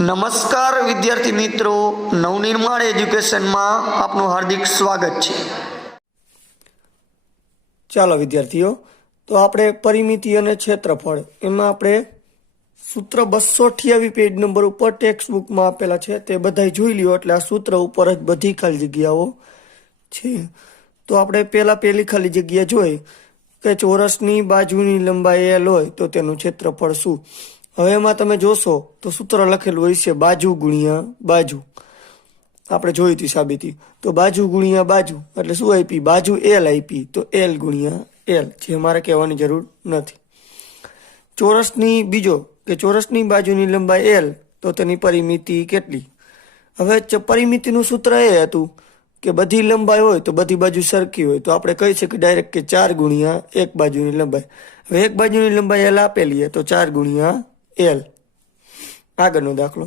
નમસ્કાર વિદ્યાર્થી મિત્રો, નવનિર્માણ એજ્યુકેશનમાં આપનું હાર્દિક સ્વાગત છે। ચાલો વિદ્યાર્થીઓ, તો આપણે પરિમિતિ અને ક્ષેત્રફળ એમાં આપણે સૂત્ર 228 પેજ નંબર ઉપર ટેક્સ્ટ બુકમાં આપેલા છે તે બધાય જોઈ લ્યો, એટલે આ સૂત્ર ઉપર જ બધી ખાલી જગ્યાઓ છે। તો આપણે પહેલી ખાલી જગ્યા જોઈ કે ચોરસની બાજુની લંબાઈ L હોય તો તેનું ક્ષેત્રફળ શું। હવે એમાં તમે જોશો તો સૂત્ર લખેલું હોય છે બાજુ ગુણ્યા બાજુ। આપણે જોઈ હતી સાબિતી, તો બાજુ ગુણ્યા બાજુ એટલે શું આપી, બાજુ L આપી તો L ગુણ્યા L, જે મારે કહેવાની જરૂર નથી। ચોરસની બીજો કે ચોરસની બાજુની લંબાઈ L તો તેની પરિમિતિ કેટલી। હવે પરિમિતિનું સૂત્ર એ હતું કે બધી લંબાઈ હોય તો બધી બાજુ સરખી હોય, તો આપણે કહી શકીએ ડાયરેક્ટ કે 4 ગુણ્યા એક બાજુની લંબાઈ। હવે એક બાજુની લંબાઈ L આપેલી તો 4 ગુણ્યા L। આગળનો દાખલો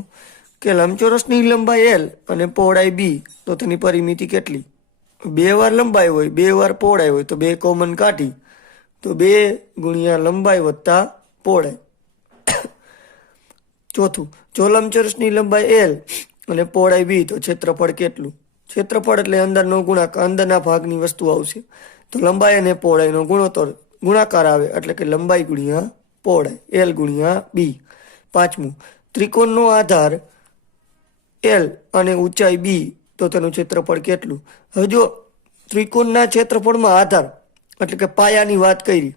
કે લંબચોરસની લંબાઈ L અને પહોળાઈ B તો તેની પરિમિતિ કેટલી। બે વાર લંબાઈ હોય, બે વાર પહોળાઈ હોય તો બે કોમન કાઢી તો 2 ગુણ્યા લંબાઈ વત્તા પહોળાઈ। ચોથું, જો લંબચોરસની લંબાઈ L અને પહોળાઈ B તો ક્ષેત્રફળ કેટલું। ક્ષેત્રફળ એટલે અંદરનો ગુણાકાર, અંદરના ભાગની વસ્તુ આવશે, તો લંબાઈ અને પહોળાઈનો ગુણાકાર આવે એટલે કે લંબાઈ ગુણ્યા પહોળાઈ, L ગુણ્યા B। પાંચમું, ત્રિકોણનો આધાર L અને ઊંચાઈ B તો તેનું ક્ષેત્રફળ કેટલું। હવે જો ત્રિકોણના ક્ષેત્રફળમાં આધાર એટલે કે પાયાની વાત કરી,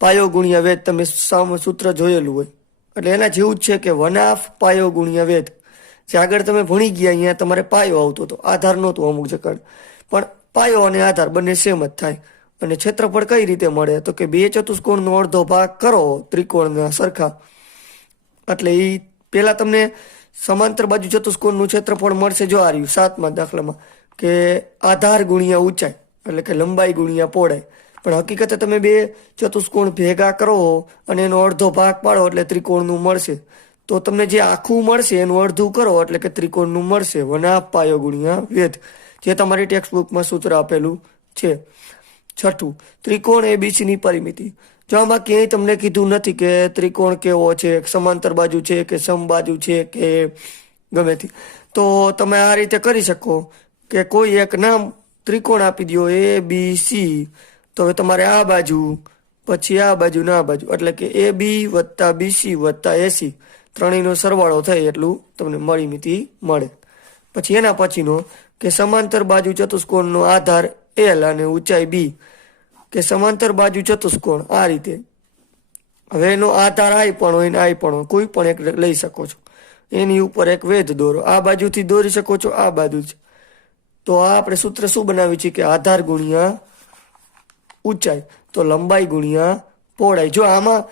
પાયો ગુણ્યા વેધ તમે સૂત્ર જોયેલું હોય, એટલે એના જેવું જ છે કે 1/2 પાયો ગુણ્યા વેધ, જે આગળ તમે ભણી ગયા અહીંયા તમારે પાયો આવતો હતો, આધાર નહોતો અમુક જગ્યાએ, પણ પાયો અને આધાર બંને સેમ જ થાય। અને ક્ષેત્રફળ કઈ રીતે મળે, તો કે 2 ચતુષ્કોણનો અડધો ભાગ કરો ત્રિકોણના સરખા, એટલે એ પેલા તમને સમાંતર બાજુ ચતુષ્કોણનું ક્ષેત્રફળ મળશે। જો આ રહ્યું 7મા દાખલામાં કે આધાર ગુણ્યા ઊંચાઈ એટલે કે લંબાઈ ગુણ્યા પહોળાઈ, પણ હકીકતે તમે 2 ચતુષ્કોણ ભેગા કરો અને એનો અડધો ભાગ પાડો એટલે ત્રિકોણનું મળશે, તો તમને જે આખું મળશે એનું અડધું કરો એટલે કે ત્રિકોણનું મળશે 1/2 પાયો ગુણ્યા વેધ, જે તમારી ટેક્સ્ટ બુકમાં સૂત્ર આપેલું છે। છઠ્ઠું, ત્રિકોણ ABCની પરિમિતિ। જો આમાં ક્યાંય તમને કીધું નથી કે ત્રિકોણ કેવો છે, સમાંતર બાજુ છે કે સમબાજુ છે કે ગમે તે, તો તમે આ રીતે કરી શકો કે કોઈ એક નામ ત્રિકોણ આપી દો ABC, તો હવે તમારે આ બાજુ પછી આ બાજુ ને આ બાજુ એટલે કે AB વત્તા BC વત્તા AC ત્રણેયનો સરવાળો થાય એટલું તમને પરિમિતિ મળે। પછી એના પછીનો કે સમાંતર બાજુ ચતુષ્કોણનો આધાર L અને ઊંચાઈ B કે સમાંતર બાજુ ચતુષ્કોણ આ રીતે, હવે એનો આધાર આઈ પણ હોય ને આઈ પણ હોય, કોઈ પણ એક લઈ શકો છો, એની ઉપર એક વેધ દોરો, આ બાજુથી દોરી શકો છો આ બાજુથી, તો આ આપણે સૂત્ર શું બનાવ્યું છે કે આધાર ગુણ્યા ઊંચાઈ તો લંબાઈ ગુણ્યા પહોળાઈ। જો આમાં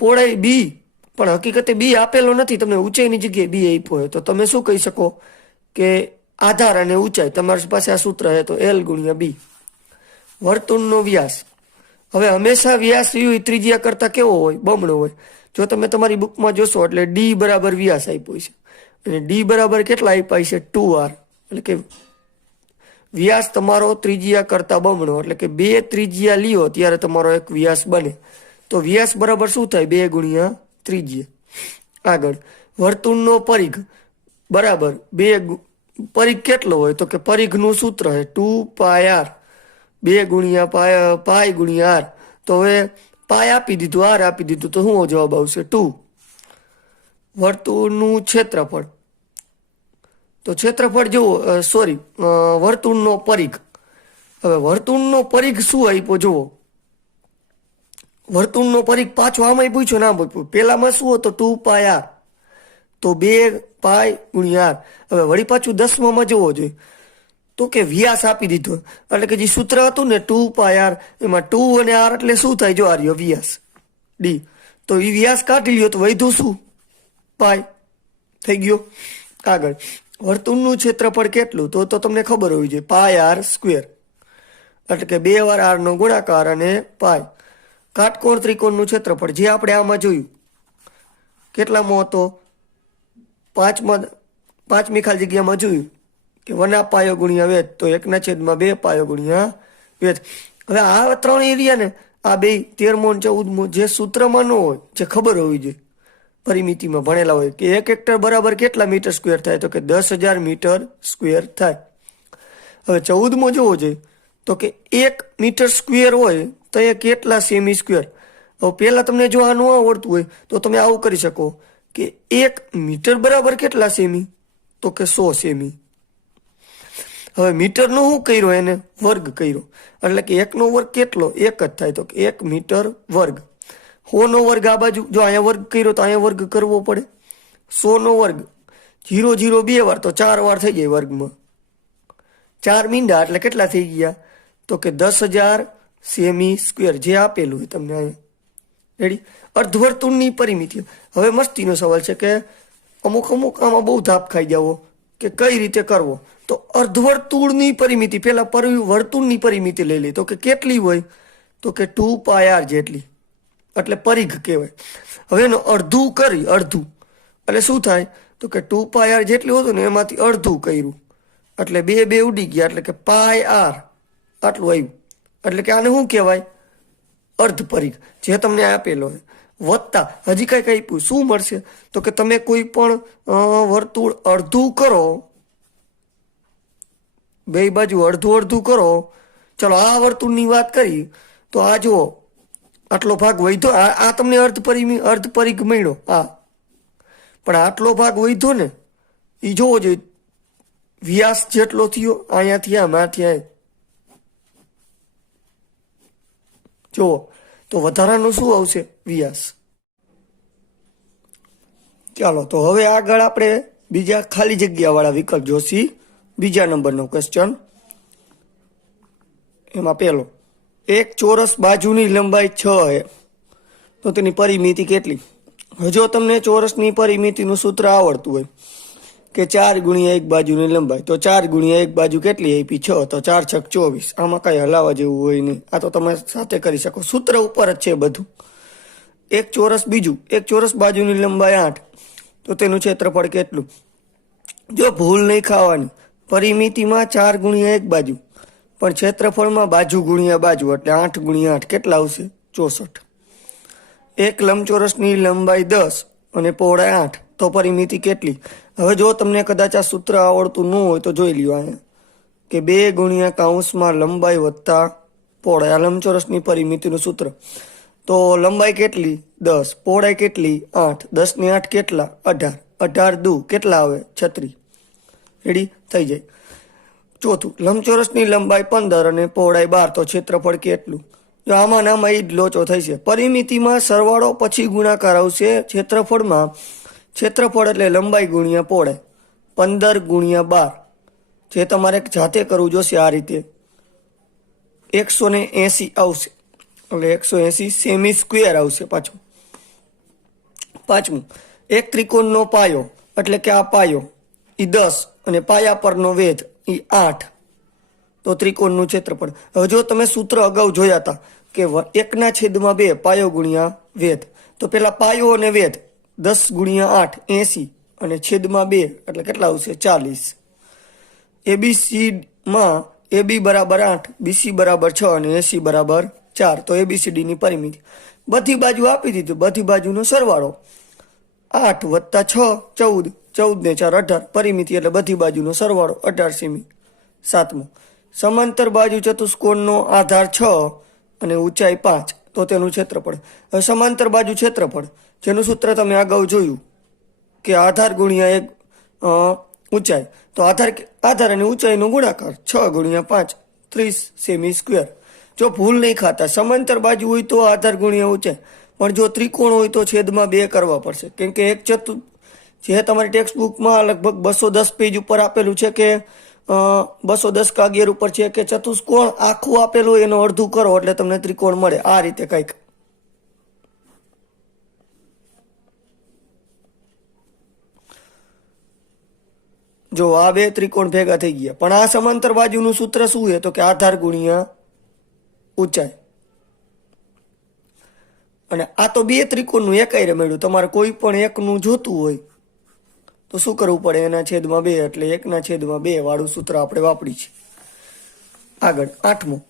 પહોળાઈ B પણ હકીકતે B આપેલો નથી, તમને ઊંચાઈની જગ્યાએ B આપ્યો હોય, તો તમે શું કહી શકો કે આધાર અને ઊંચાઈ તમારી પાસે આ સૂત્ર છે તો L ગુણ્યા B। વર્તુળનો વ્યાસ, હવે હંમેશા વ્યાસ ત્રિજ્યા કરતા કેવો હોય, બમણો હોય। જો તમે તમારી બુકમાં જોશો એટલે D બરાબર વ્યાસ આપ્યો છે, અને D બરાબર કેટલા આપ્યા છે 2R, એટલે કે વ્યાસ તમારો ત્રિજ્યા કરતા બમણો, એટલે કે 2 ત્રિજ્યા લ્યો ત્યારે તમારો એક વ્યાસ બને, તો વ્યાસ બરાબર શું થાય 2 ગુણ્યા ત્રિજ્યા। આગળ, વર્તુળનો પરિઘ બરાબર 2 પરિઘ કેટલો હોય, તો કે પરિઘનું સૂત્ર છે 2πr, 2 ગુણ્યા પાય ગુણ્યા R, તો હવે પાય આપી દીધું, R આપી દીધું, તો શું જવાબ આવશે 2। વર્તુળનું ક્ષેત્રફળ, તો ક્ષેત્રફળ જુઓ, વર્તુળનો પરિઘ, હવે વર્તુળનો પરિઘ શું આપ્યો જુઓ, વર્તુળનો પરિઘ પાછો આમાં પૂછ્યો ના પૂછ્યો, પેલામાં શું હતો 2πr, તો 2 પાય ગુણ્યા R, હવે વળી પાછું 10માં જોવો જોઈએ તો કે વ્યાસ આપી દીધો, એટલે કે જે સૂત્ર હતું ને 2πr એમાં 2 અને R એટલે શું થાય, જો આ રહ્યો વ્યાસ D, તો એ વ્યાસ કાઢી લ્યો તો વધ્યું શું પાય થઈ ગયો। આગળ, વર્તુળનું ક્ષેત્રફળ કેટલું, તો તમને ખબર હોવી જોઈએ πr², એટલે કે 2 વાર R નો ગુણાકાર અને પાય। કાટકોણ ત્રિકોણનું ક્ષેત્રફળ જે આપણે આમાં જોયું કેટલામાં હતો, 5મી ખાલી જગ્યામાં જોયું કે 1/2 પાયો ગુણ્યા વેધ તો 1/2 પાયો ગુણ્યા વેધ। હવે આ ત્રણ એરિયા ને આ બે 13મો અને 14મો જે સૂત્રમાં ન હોય, જે ખબર હોવી જોઈએ, પરિમિતિમાં ભણેલા હોય કે 1 હેક્ટર બરાબર કેટલા મીટર સ્ક્વેર થાય, તો કે 10,000 મીટર સ્ક્વેર થાય. હવે 14મો જોવો જોઈએ તો કે 1 મીટર સ્ક્વેર હોય તો એ કેટલા સેમી સ્ક્વેર. હવે પહેલા તમને જો આ ન આવડતું હોય તો તમે આવું કરી શકો કે 1 મીટર બરાબર કેટલા સેમી, તો કે 100 સેમી. હવે મીટરનો શું કર્યો, એને વર્ગ કર્યો, એટલે કે 1નો વર્ગ કેટલો, 1 જ થાય, તો કે 1 મીટર વર્ગ. 100નો વર્ગ આ બાજુ જો અહીંયા વર્ગ કર્યો તો અહીંયા વર્ગ કરવો પડે. 100નો વર્ગ 0 0 2 વાર તો 4 વાર થઈ જાય વર્ગમાં. 4 મીંડા એટલે કેટલા થઈ ગયા, તો કે 10,000 સેમી સ્ક્વેર, જે આપેલું હોય તમને અહીંયા. રેડી. અર્ધવર્તુળની પરિમિતિ. હવે મસ્તીનો સવાલ છે કે અમુક આમાં બહુ ધાપ ખાઈ જાવો કે કઈ રીતે કરવો. તો અર્ધવર્તુળની પરિમિતિ પહેલા વર્તુળની પરિમિતિ લઈ લે તો કે કેટલી હોય, તો કે 2πr જેટલી, એટલે પરિઘ કહેવાય. હવે એનું અડધું કરી, અડધું એટલે શું થાય, તો કે 2πr જેટલું હતું ને એમાંથી અડધું કર્યું એટલે બે ઉડી ગયા, એટલે કે πr આટલું આવ્યું. એટલે કે આને શું કહેવાય, અર્ધ પરિઘ, જે તમને આપેલો હોય. વત્તા હજી કઈ આપ્યું, શું મળશે, તો કે તમે કોઈ પણ વર્તુળ અડધું કરો, બે બાજુ અડધું કરો. ચલો આ વર્તુળની વાત કરી તો આ જુઓ આટલો ભાગ વધ્યો, આ તમને અર્ધ પરિઘ મળ્યો આ, પણ આટલો ભાગ વધ્યો ને એ જોવો જોઈએ વ્યાસ જેટલો થયો, અહીંયાથી આમાંથી આ જુઓ તો વધારાનું શું આવશે, વ્યાસ. ચાલો તો હવે આગળ આપણે બીજા ખાલી જગ્યા વાળા વિકલ્પ જોશી. બીજા નંબરનો ક્વેશ્ચન, એમાં પહેલો, એક ચોરસ બાજુની લંબાઈ 6 છે તો તેની પરિમિતિ કેટલી. જો તમને ચોરસની પરિમિતિનું સૂત્ર આવડતું હોય કે 4 ગુણ્યા 1 બાજુની લંબાઈ, તો 4 ગુણ્યા 1 બાજુ કેટલી આપી, 6, તો 4 6 24. આમાં કઈ હલાવા જેવું હોય નહીં, આ તો તમે સાથે કરી શકો, સૂત્ર ઉપર જ છે બધું. એક ચોરસ, બીજું એક ચોરસ બાજુની લંબાઈ 8 તો તેનું ક્ષેત્રફળ કેટલું. જો ભૂલ નહીં ખાવાની, પરિમિતિમાં 4 ગુણ્યા 1 બાજુ, પણ ક્ષેત્રફળમાં બાજુ ગુણ્યા બાજુ એટલે 8 ગુણ્યા 8 કેટલા આવશે, 64. એક લંબચોરસની લંબાઈ 10 અને પહોળાઈ 8 તો પરિમિતિ કેટલી. હવે જો તમને કદાચ આ સૂત્ર આવડતું ન હોય તો જોઈ લ્યો અહીંયા કે 2 ગુણ્યા કૌંસમાં લંબાઈ વત્તા પહોળાઈ, આ લંબચોરસની પરિમિતિનું સૂત્ર. તો લંબાઈ કેટલી 10, પહોળાઈ કેટલી 8, 10 ને 8 કેટલા 18, 18 દુ કેટલા આવે 36. રેડી થઈ જાય. ચોથું, લંબચોરસની લંબાઈ 15 અને પહોળાઈ 12 તો ક્ષેત્રફળ કેટલું. જો આમાં એ જ લોચો થઈ છે. પરિમિતિમાં સરવાળો પછી ગુણાકાર આવશે, ક્ષેત્રફળમાં ક્ષેત્રફળ એટલે લંબાઈ ગુણ્યા પહોળાઈ, 15 ગુણ્યા 12, જે તમારે જાતે કરવું જોશે. આ રીતે 180 આવશે, એટલે 180 સેમી સ્ક્વેર આવશે. પાછું પાંચમું, એક ત્રિકોણનો પાયો એટલે કે આ પાયો એ 10 અને પાયા પરનો વેધ એ 8 તો ત્રિકોણનું ક્ષેત્રફળ. હવે જો તમે સૂત્ર અગાઉ જોયા હતા કે 1/2 પાયો ગુણ્યા વેધ, તો પેલા પાયો અને વેધ 10 ગુણ્યા 8 80 અને છેદમાં 2 એટલે કેટલા આવશે 40. એબીસીમાં AB બરાબર 8, BC બરાબર 6 અને AC બરાબર 4 તો ABCD ની પરિમિતિ. બધી બાજુ આપી દીધું, બધી બાજુનો સરવાળો 8 વત્તા 6 14, 14 ને 4 18, પરિમિતિ એટલે બધી બાજુનો સરવાળો 18 સેમી. સાતમું, સમાંતર બાજુ ચતુષ્કોણનો આધાર 6 અને ઊંચાઈ 5 તો તેનું ક્ષેત્રફળ. હવે સમાંતર બાજુ ક્ષેત્રફળ જેનું સૂત્ર તમે અગાઉ જોયું કે આધાર ગુણ્યા 1 ઊંચાઈ, તો આધાર અને ઊંચાઈનો ગુણાકાર 6 ગુણ્યા 5 30 સેમી સ્ક્વેર. જો ભૂલ નહીં ખાતા, સમાંતર બાજુ હોય તો આધાર ગુણ્યા ઊંચાઈ, પણ જો ત્રિકોણ હોય તો છેદમાં 2 કરવા પડશે. કેમ કે જે તમારી ટેક્સ્ટ બુકમાં લગભગ 210 પેજ ઉપર આપેલું છે કે 210 કાગળ ઉપર છે કે ચતુષ્કોણ આખું આપેલું એનું અડધું કરો એટલે તમને ત્રિકોણ મળે. આ રીતે કંઈક. જો આ 2 ત્રિકોણ ભેગા થઈ ગયા, પણ આ સમાંતર બાજુનું સૂત્ર શું છે તો કે આધાર ગુણ્યા ઊંચાઈ. અને આ તો 2 ત્રિકોણનું એકાઈ મળ્યું. તમારે કોઈ પણ એકનું જોતું હોય તો શું કરવું પડે, એના છેદમાં 2 એટલે 1/2 વાળું સૂત્ર આપણે વાપરી છે. આગળ આઠમું,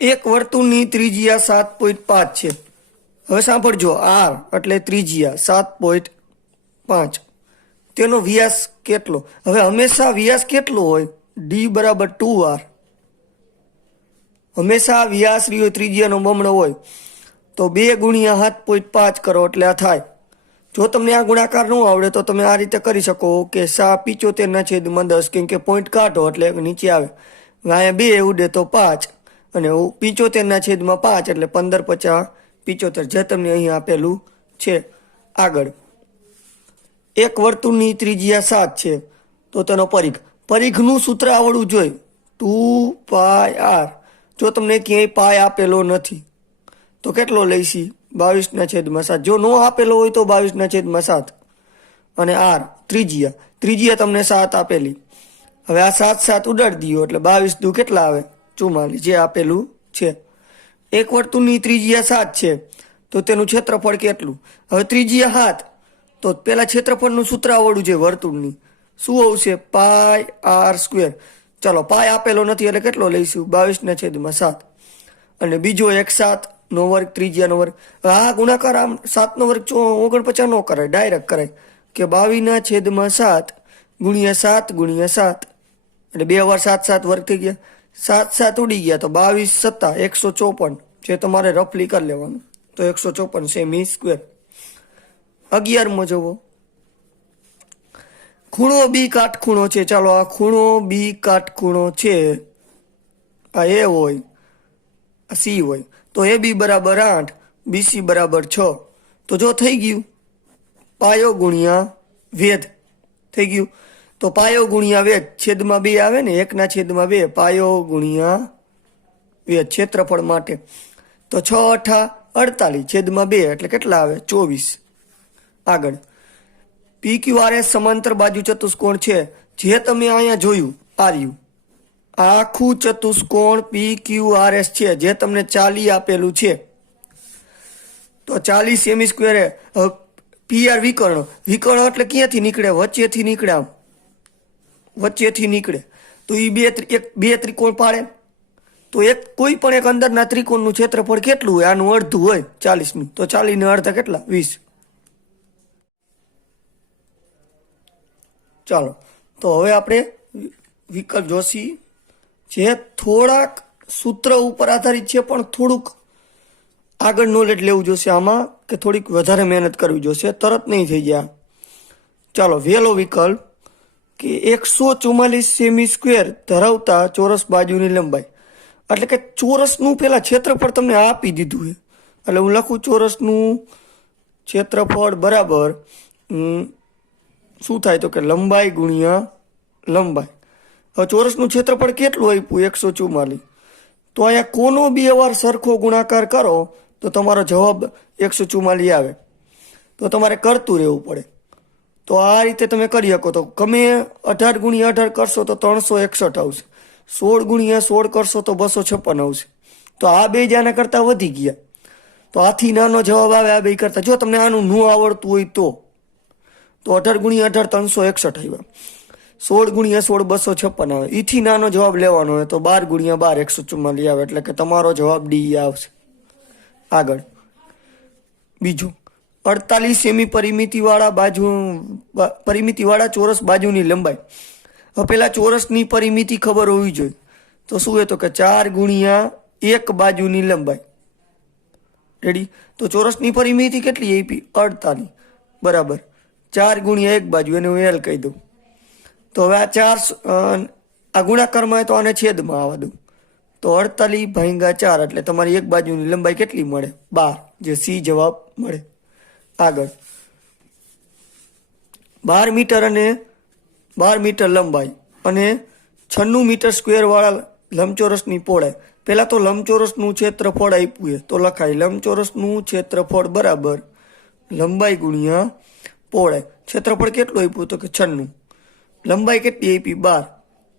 એક વર્તુળની ત્રિજ્યા 7.5 છે હવે સાંભળજો, આર એટલે ત્રિજ્યા 7.5, તેનો વ્યાસ કેટલો? હવે હંમેશા વ્યાસ કેટલો હોય? ડી બરાબર 2r. હંમેશા વ્યાસ રહ્યો ત્રિજ્યાનો બમણો હોય તો 2 ગુણ્યા 7.5 કરો એટલે આ થાય. જો તમને આ ગુણાકાર ન આવડે તો તમે આ રીતે કરી શકો કે 75/10, કેમ કે પોઈન્ટ કાઢો એટલે નીચે આવે. અહીંયા 2 ઉડે તો 5 અને 75/5 એટલે 15 × 50 = 75, જે તમને અહીં આપેલું છે. આગળ, એક વર્તુળની ત્રિજ્યા 7 છે તો તેનો પરિઘનું સૂત્ર આવડવું જોઈએ, 2πr. જો તમને ક્યાંય પાય આપેલો નથી તો કેટલો લઈશી? 22/7. જો નો આપેલો હોય તો 22/7. અને આર ત્રિજ્યા તમને 7 આપેલી. હવે આ 7 ઉડાડી દો એટલે 22 દુ કેટલા આવે? 44, જે આપેલું છે. એક વર્તુળની ત્રિજ્યા 7 છે તો તેનું ક્ષેત્રફળ કેટલું? હવે ત્રિજ્યા 7 તો પેલા ક્ષેત્રફળનું સૂત્ર આવડવું જોઈએ વર્તુળની. શું આવશે? πr². ચલો, પાય આપેલો નથી એટલે કેટલો લઈશું? 22/7. અને બીજો એક 7 નો વર્ગ, ત્રિજ્યાનો વર્ગ. આ ગુણાકાર આમ 7 નો વર્ગ 49 નો કરાય, ડાયરેક્ટ કરાય કે 22/7 ગુણ્યા 7 ગુણ્યા 7 એટલે 2 વાર 7 વર્ગ થઈ ગયા. 7 ઉડી ગયા તો 22 × 7 154, જે તમારે રફલી કરી લેવાનું. તો 154 સેમી². 11મો જુઓ, ખૂણો બી કાટખૂણો છે. ચાલો, આ ખૂણો બી કાટખૂણો છે. આ એ હોય, આ સી હોય તો એ બી બરાબર 8, બીસી બરાબર 6. તો જો થઈ ગયું, પાયો ગુણ્યા વેધ થઈ ગયું. તો પાયો ગુણ્યા વેધ છેદમાં 2 આવે ને, 1/2, પાયો ગુણ્યા વેધ ક્ષેત્રફળ માટે. તો 6 × 8 = 48, છેદમાં 2 એટલે કેટલા આવે? 24. આગળ, PQRS સમાંતર બાજુ ચતુષ્કોણ છે. જે તમે અહીંયા જોયું આ રહ્યું, આખું ચતુષ્કોણ PQRS છે, જે તમને 40 આપેલું છે. તો 40 સેમી². PR વિકર્ણ એટલે ક્યાંથી નીકળે? વચ્ચેથી નીકળે. આમ વચ્ચેથી નીકળે તો એ બે ત્રિકોણ પાડે. તો કોઈ પણ એક અંદરના ત્રિકોણનું ક્ષેત્રફળ કેટલું હોય? આનું અડધું હોય 40નું. તો 40 ને અડધા કેટલા? 20. ચાલો, તો હવે આપણે વિકલ્પ જોશી, જે થોડાક સૂત્ર ઉપર આધારિત છે, પણ થોડુંક આગળ નોલેજ લેવું જોશે આમાં, કે થોડીક વધારે મહેનત કરવી જોશે, તરત નહીં થઈ જાય. ચાલો, વહેલો વિકલ્પ કે 144 સેમી² ધરાવતા ચોરસ બાજુની લંબાઈ. એટલે કે ચોરસનું પેલા ક્ષેત્રફળ તમને આપી દીધું છે. એટલે હું લખું, ચોરસનું ક્ષેત્રફળ બરાબર શું થાય? તો કે લંબાઈ ગુણ્યા લંબાઈ. હવે ચોરસનું ક્ષેત્રફળ કેટલું આપ્યું? 144. તો અહીંયા કોનો 2 વાર સરખો ગુણાકાર કરો તો તમારો જવાબ 144 આવે. તો તમારે કરતું રહેવું પડે. તો આ રીતે તમે કરી શકો. તો ગમે 18 × 18 કરશો તો 361 આવશે. 16 × 16 કરશો તો 256 આવશે. તો આ બે જ આના કરતાં વધી ગયા. તો આથી નાનો જવાબ આવે આ બે કરતાં. જો તમને આનું ન આવડતું હોય તો 18 × 18 361 આવ્યા. 16 × 16 256 આવે. એથી નાનો જવાબ લેવાનો હોય તો 12 × 12 144 આવે. એટલે કે તમારો જવાબ ડી આવશે. આગળ, બીજું, 48 સેમી પરિમિતિવાળા ચોરસ બાજુની લંબાઈ. હવે પેલા ચોરસની પરિમિતિ ખબર હોવી જોઈએ. તો શું હોય? તો કે 4 × 1 બાજુની લંબાઈ. રેડી? તો ચોરસની પરિમિતિ કેટલી આપી? 48 બરાબર 4 × 1 બાજુ, એને હું એલ કહી દઉં. તો હવે આ 4 આ ગુણાકારમાં તો આને છેદમાં આવવા દઉં. તો 48/4 એટલે તમારી એક બાજુની લંબાઈ કેટલી મળે? 12, જે સી જવાબ મળે. આગળ, 12 મીટર અને 12 મીટર લંબાઈ અને 96 મીટર² વાળા લંબચોરસની પહોળાઈ. પહેલા તો લંબચોરસનું ક્ષેત્રફળ આપ્યું છે તો લખાય લંબચોરસનું ક્ષેત્રફળ બરાબર લંબાઈ ગુણ્યા પહોળાઈ. ક્ષેત્રફળ કેટલું આપ્યું? તો કે 96. લંબાઈ કેટલી આપી? 12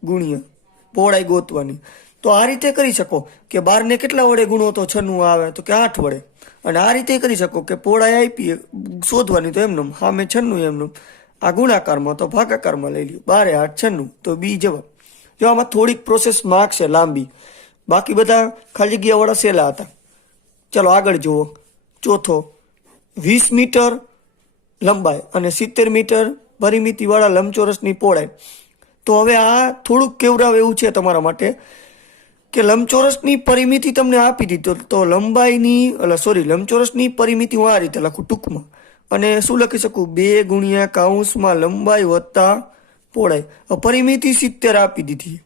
ગુણ્યા પહોળાઈ ગોતવાની. તો આ રીતે કરી શકો કે 12 ને કેટલા વડે ગુણો તો 96 આવે? તો કે 8 વડે. અને આ રીતે કરી શકો કે પહોળાઈ આપી શોધવાની, તો એમનું સામે 96 એમનું. આ ગુણાકારમાં તો ભાગાકારમાં લઈ લ્યો. 12 8 96 તો બી જવાબ. જો આમાં થોડીક પ્રોસેસ માર્ક છે લાંબી, બાકી બધા ખાલી જગ્યા વાળા સહેલા હતા. ચલો આગળ જુઓ. ચોથો 20 મીટર લંબાઈ અને 70 મીટર પરિમિતિવાળા લંબચોરસની પહોળાઈ. તો હવે આ થોડુંક કેવરાવ એવું છે તમારા માટે કે લંબચોરસની પરિમિતિ તમને આપી દીધી તો લંબચોરસની પરિમિતિ હું આ રીતે લખું ટૂંકમાં. અને શું લખી શકું? 2 ગુણ્યા કૌંસમાં લંબાઈ વત્તા પહોળાઈ. પરિમિતિ 70 આપી દીધી,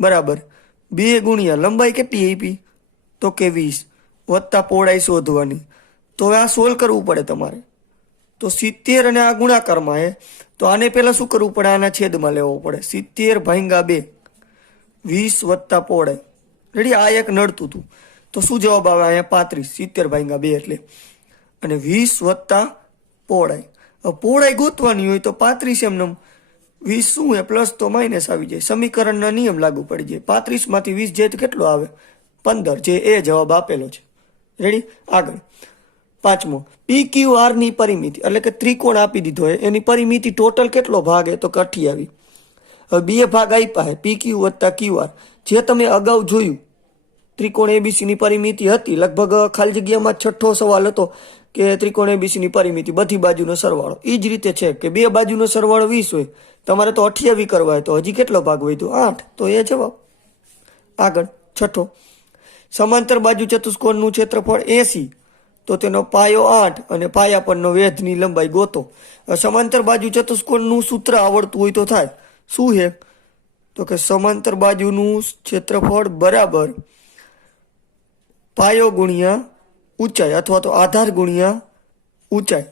બરાબર. 2 ગુણ્યા લંબાઈ કેટલી આપી? તો કે 20 વત્તા પહોળાઈ શોધવાની. તો હવે આ સોલ્વ કરવું પડે તમારે. તો 70 અને આ ગુણાકારમાં હે, તો આને પહેલા શું કરવું પડે? આના છેદમાં લેવો પડે. 70 ભાગ્યા 2, 20 વત્તા પહોળાઈ. રેડી? આ એક નડતું હતું તો શું જવાબ આવે? અહીંયા 35. 70 ભાગ્યા 2 એટલે, અને 20 વત્તા પહોળાઈ. હવે પહોળાઈ ગોતવાની હોય તો 35 એમને 20 શું હે? પ્લસ તો માઇનસ આવી જાય. સમીકરણના નિયમ લાગુ પડી જાય. 35 માંથી 20 જાય તો કેટલો આવે? 15, જે એ જવાબ આપેલો છે. રેડી? આગળ પાંચમો, PQR ની પરિમિતિ એટલે કે ત્રિકોણ આપી દીધો હોય એની પરિમિતિ ટોટલ કેટલો ભાગ હે? તો કે 28. હવે બે ભાગ આપ્યા હે, PQ વત્તા QR. જે તમે અગાઉ જોયું ત્રિકોણ ABC ની પરિમિતિ હતી, લગભગ ખાલી જગ્યામાં છઠ્ઠો સવાલ હતો કે ત્રિકોણ ABC ની પરિમિતિ બધી બાજુનો સરવાળો. એ જ રીતે છે કે બે બાજુનો સરવાળો 20 હોય, તમારે તો 28 કરવા હોય તો હજી કેટલો ભાગ વધ્યો? 8. તો એ જવાબ. આગળ છઠ્ઠો, સમાંતર બાજુ ચતુષ્કોણનું ક્ષેત્રફળ 80, તો તેનો પાયો 8 અને પાયા પરનો વેધની લંબાઈ ગોતો. સમાંતર બાજુ ચતુષ્કોણનું સૂત્ર આવડતું હોય તો થાય. શું છે? તો કે સમાંતર બાજુનું ક્ષેત્રફળ બરાબર પાયો ગુણ્યા ઊંચાઈ અથવા તો આધાર ગુણ્યા ઊંચાઈ.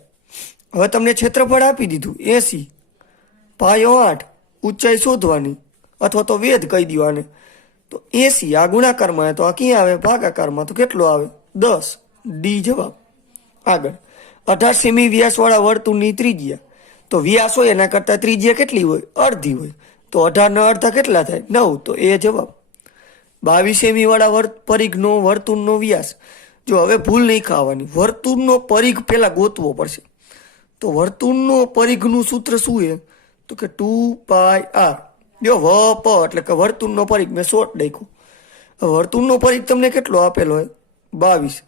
હવે તમને ક્ષેત્રફળ આપી દીધું 80, પાયો 8, ઊંચાઈ શોધવાની અથવા તો વેધ કહી દો આને. તો 80 આ ગુણાકારમાં તો આ ક્યાં આવે? ભાગાકારમાં. તો કેટલો આવે? 10. ડી જવાબ. આગળ 18 સેમી વ્યાસવાળા વર્તુળની ત્રિજ્યા. તો વ્યાસ હોય એના કરતાં ત્રિજ્યા કેટલી હોય? અડધી હોય. તો 18 ના અડધા કેટલા થાય? 9. તો એ જવાબ. 22 સેમી વાળા પરિઘનો વર્તુળનો વ્યાસ. જો હવે ભૂલ નહીં ખાવાની, વર્તુળનો પરિઘ પેલા ગોતવો પડશે. તો વર્તુળનો પરિઘનું સૂત્ર શું છે? તો કે 2πr. જો વપ એટલે કે વર્તુળનો પરિઘ મેં શોર્ટ લખ્યું. વર્તુળનો પરિઘ તમને કેટલો આપેલો હોય? 22.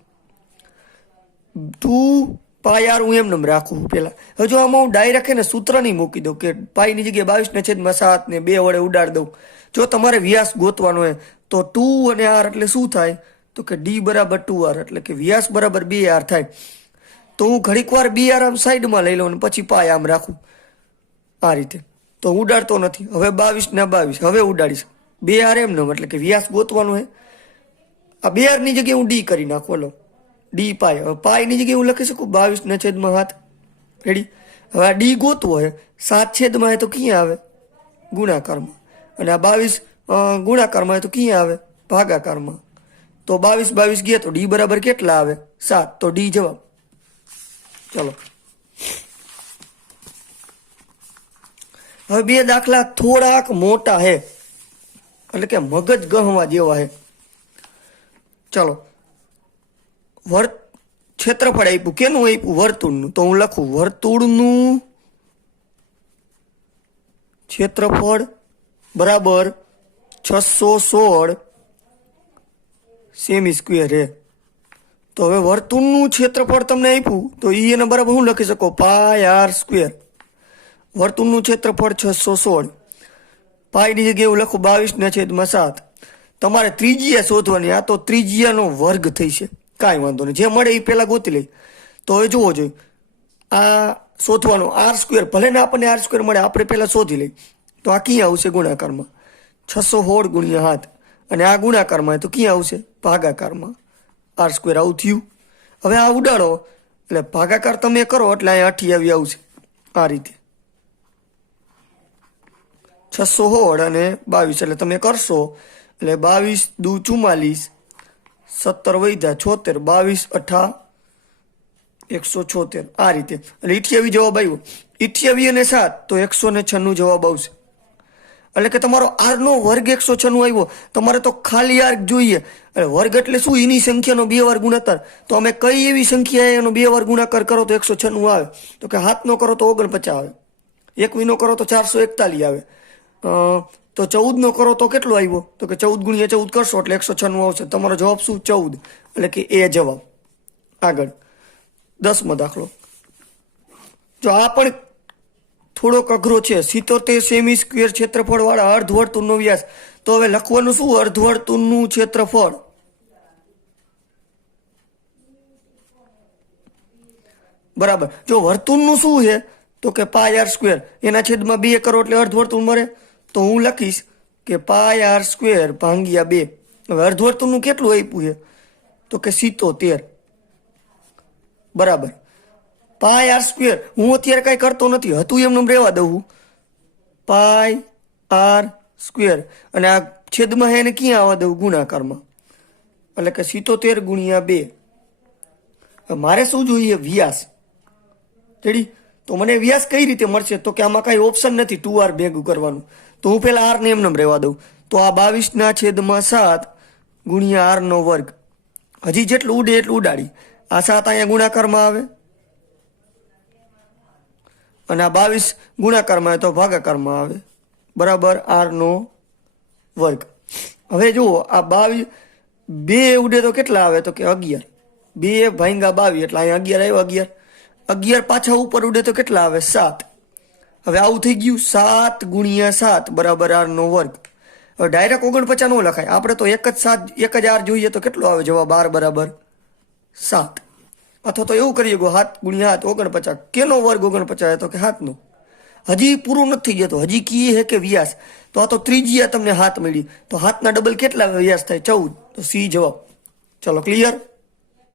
2πr હું એમને રાખું પેલા. હવે જો આમાં હું ડાયરેક્ટ ને સૂત્ર નહીં મૂકી દઉં કે પાઈની જગ્યાએ 22/7 ને 2 વડે ઉડાડ દઉં. જો તમારે વ્યાસ ગોતવાનો હોય તો 2 અને r એટલે શું થાય? તો કે d બરાબર 2r એટલે કે વ્યાસ બરાબર 2r થાય. તો હું ઘડીક વાર 2r આમ સાઈડમાં લઈ લઉં અને પછી પાય આમ રાખું આ રીતે. તો ઉડાડતો નથી. હવે 22 ના 22 હવે ઉડાડીશ. 2r એમ ન એટલે કે વ્યાસ ગોતવાનો હોય. આ 2r ની જગ્યાએ હું d કરી નાખું. લો ડી પાય. હવે પાયની જગ્યાએ હું લખી શકું 22/7. રેડી? હવે આ ડી ગોતવો હોય 7/7 તો ક્યાં આવે? ગુણાકારમાં. અને આ 22 ગુણાકારમાં તો ક્યાં આવે? ભાગાકારમાં. તો 22 ગયા તો ડી બરાબર કેટલા આવે? 7. તો ડી જવાબ. ચલો હવે બે દાખલા થોડાક મોટા હે એટલે કે મગજ ગહવા જેવા હે. ચલો ક્ષેત્રફળ આપ્યું. કેનું આપ્યું? વર્તુળનું. તો હું લખું વર્તુળનું ક્ષેત્રફળ બરાબર 616 સેમી સ્ક્વેર હે. તો હવે વર્તુળનું ક્ષેત્રફળ તમને આપ્યું તો એને બરાબર હું લખી શકો? પાય r સ્ક્વેર. વર્તુળનું ક્ષેત્રફળ 616, પાયની જગ્યાએ હું લખું 22/7. તમારે ત્રિજ્યા શોધવાની. આ તો ત્રિજ્યાનો વર્ગ થઈ છે. કાંઈ વાંધો નહીં, જે મળે એ પહેલાં ગોતી લઈ. તો હવે જુઓ જોઈએ આ શોધવાનો r સ્ક્વેર. ભલે ને આપણને r સ્ક્વેર મળે, આપણે પહેલાં શોધી લઈ. તો આ ક્યાં આવશે? ગુણાકારમાં. 616 ગુણ્યા 7. અને આ ગુણાકારમાં તો ક્યાં આવશે? ભાગાકારમાં. r સ્ક્વેર આવું થયું. હવે આ ઉડાડો એટલે ભાગાકાર તમે કરો એટલે અહીંયા 28 આવશે આ રીતે. 616 અને 22 એટલે તમે કરશો એટલે 22 દુ 44, 17 વધ્યા 76, 22 8 176 આ રીતે. એટલે 28 જવાબ આવ્યો. 28 અને 7 તો 196 જવાબ આવશે. એટલે કે તમારો r નો વર્ગ 196 આવ્યો. તમારે તો ખાલી r જોઈએ. એટલે વર્ગ એટલે શું? એની સંખ્યાનો 2 વાર ગુણાકાર. તો અમે કઈ એવી સંખ્યા એનો 2 વાર ગુણાકાર કરો તો 196 આવે? તો કે 7 નો કરો તો 49 આવે, 21 નો કરો તો 441 આવે, તો 14 નો કરો તો કેટલો આવ્યો? તો કે 14 ગુણ્યા 14 કરશો એટલે 196 આવશે. તમારો જવાબ શું? 14. એટલે કે એ જવાબ. આગળ 10મો દાખલો. જો આ પણ થોડોક અઘરો છે. 77 સેમી સ્ક્વેર ક્ષેત્રફળ વાળા અર્ધવર્તુળનો વ્યાસ. તો હવે લખવાનું શું અર્ધવર્તુળનું ક્ષેત્રફળ? બરાબર. જો વર્તુળનું શું છે તો કે પાય આર સ્ક્વેર, એના છેદમાં 2 કરો એટલે અર્ધવર્તુળ મળે. તો હું લખીશ કે પાય આર સ્ક્વેર ભાંગ્યા 2. હવે અર્ધવર્તુળનું કેટલું આપ્યું છે તો કે 77. બરાબર. પાય આર સ્ક્વેર હું અત્યારે કાંઈ કરતો નથી, હતું એમનું રહેવા દઉં. પાય આર સ્ક્વેર અને આ છેદમાં છે એને ક્યાં આવવા દઉં? ગુણાકારમાં. એટલે કે 77 ગુણ્યા 2. મારે શું જોઈએ? વ્યાસ. રેડી? તો મને વ્યાસ કઈ રીતે મળશે તો કે આમાં કાંઈ ઓપ્શન નથી 2r ભેગું કરવાનું. તો હું પહેલા r ને એમને રહેવા દઉં. તો આ 22/7 ગુણ્યા r નો વર્ગ. હજી જેટલું ઉડે એટલું ઉડાડી. આ 7 અહીંયા ગુણાકારમાં આવે અને આ 22 ગુણાકારમાં આવે તો ભાગાકારમાં આવે. બરાબર r નો વર્ગ. હવે જુઓ આ 22 2 ઉડે તો કેટલા આવે તો કે 11. 2 ભાંગ્યા 22 એટલે અહીંયા 11 આવ્યો. 11 પાછા ઉપર ઉડે તો કેટલા આવે? 7. હવે આવું થઈ ગયું 7 ગુણ્યા 7 બરાબર r નો વર્ગ. હવે ડાયરેક્ટ 49 નો લખાય, આપણે તો એક જ r જોઈએ તો કેટલો આવે જવાબ? r બરાબર 7. અથવા તો એવું કરીએ કે 7 ગુણ્યા 7 49. કેનો વર્ગ 49? તો કે 7 નો. હજી પૂરું નથી થઈ જતું, હજી કી હે કે વ્યાસ. તો આ તો ત્રિજ્યા તમને 7 મળી, તો 7 ના ડબલ કેટલા વ્યાસ થાય? 14. તો સી જવાબ. ચલો ક્લિયર.